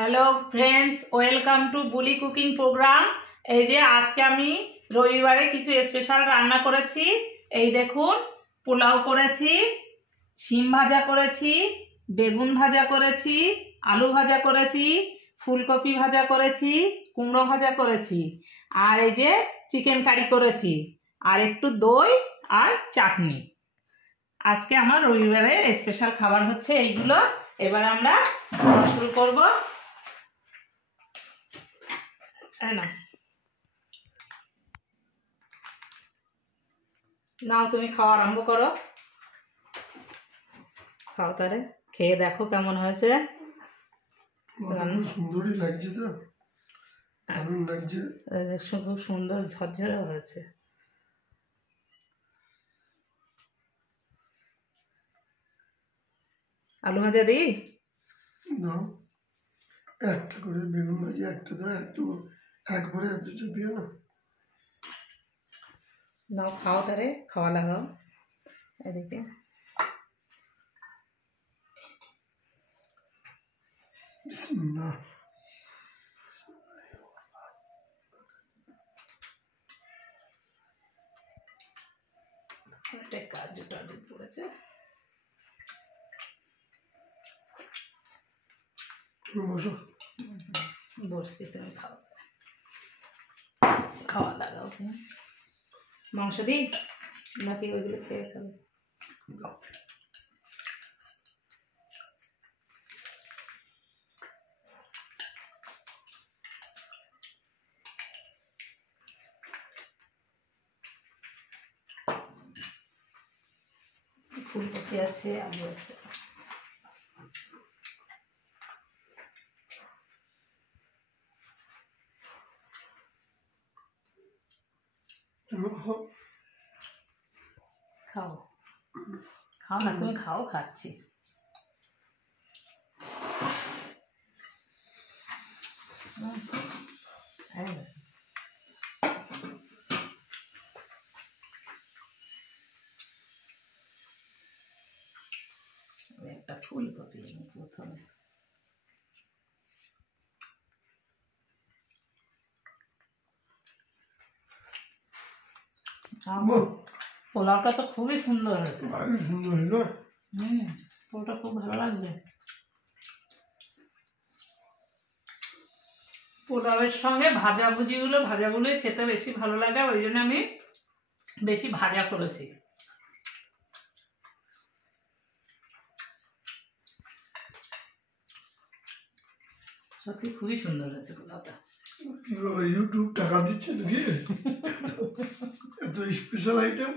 Hello friends, welcome to Buli cooking program. এই যে আজকে আমি রবিবারে কিছু স্পেশাল রান্না করেছি। এই দেখুন, পোলাও করেছি, শিম ভাজা করেছি, বেগুন ভাজা করেছি, আলু ভাজা করেছি, ফুলকপি ভাজা করেছি, কুমড়ো ভাজা করেছি, আর এই যে চিকেন কারি করেছি, আর একটু দই আর চাটনি। আজকে আমার রবিবারে স্পেশাল খাবার হচ্ছে এইগুলো। এবার আমরা শুরু করবো। না নাও, তুমি খাওয়া আরম্ভ করো। খাও, তারে খেয়ে দেখো কেমন হয়েছে। সুন্দরই লাগছে, তো দারুণ লাগছে, খুব সুন্দর ঝরঝরে হয়েছে। আলু ভাজা দিই, দাও একটা করে বেগুন ভাজি, একটা দাও, একটু একবারে এত চাপিও না। নাও খাও, তারে খাওয়া লাগাও। এদিকে বিসমিল্লাহ। কাজু টাজু পড়েছে। বসো, বসছি, তুমি খাও, খাওয়া লাগাও। মাংস দিই নাকি ওইগুলো খেয়ে খাবে? ফুলকপি আছে, আলু আছে। খাও খাও না, তুমি খাও, খাচ্ছি। একটা ফুলকপি প্রথমে। পোলাওটা তো খুবই সুন্দর হয়েছে। পোলাওটা খুব ভালো লাগছে। পোলাওয়ের সঙ্গে ভাজাগুলোই খেতে বেশি ভালো লাগে, ওই জন্য আমি বেশি ভাজা করেছি। সত্যি খুবই সুন্দর হয়েছে পোলাওটা। ইউটিউব টাকা দিচ্ছে নাকি এত স্পেশাল আইটেম?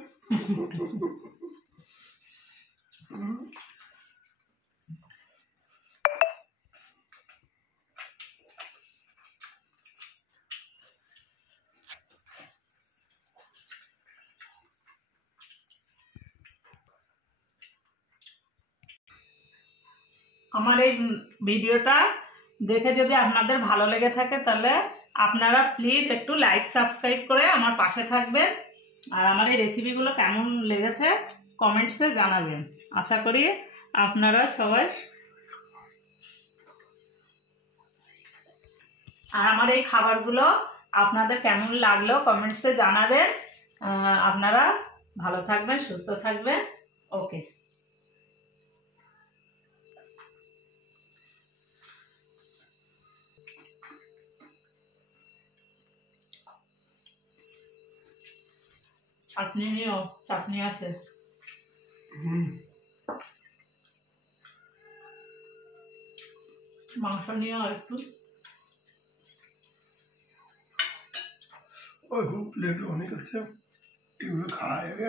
আমার এই ভিডিওটা দেখে যদি আপনাদের ভালো লেগে থাকে, তাহলে আপনারা প্লিজ একটু লাইক সাবস্ক্রাইব করে আমার পাশে থাকবেন, আর আমার এই রেসিপিগুলো কেমন লেগেছে কমেন্টসে জানাবেন। আশা করি আপনারা সবাই, আর আমার এই খাবারগুলো আপনাদের কেমন লাগলো কমেন্টসে জানাবেন। আপনারা ভালো থাকবেন, সুস্থ থাকবেন। ওকে। চাটনি নিও, চাটনি আছে। মাংস নিও আর একটু। ওই প্লেট অনেক আছে, এগুলো খাওয়া যাবে।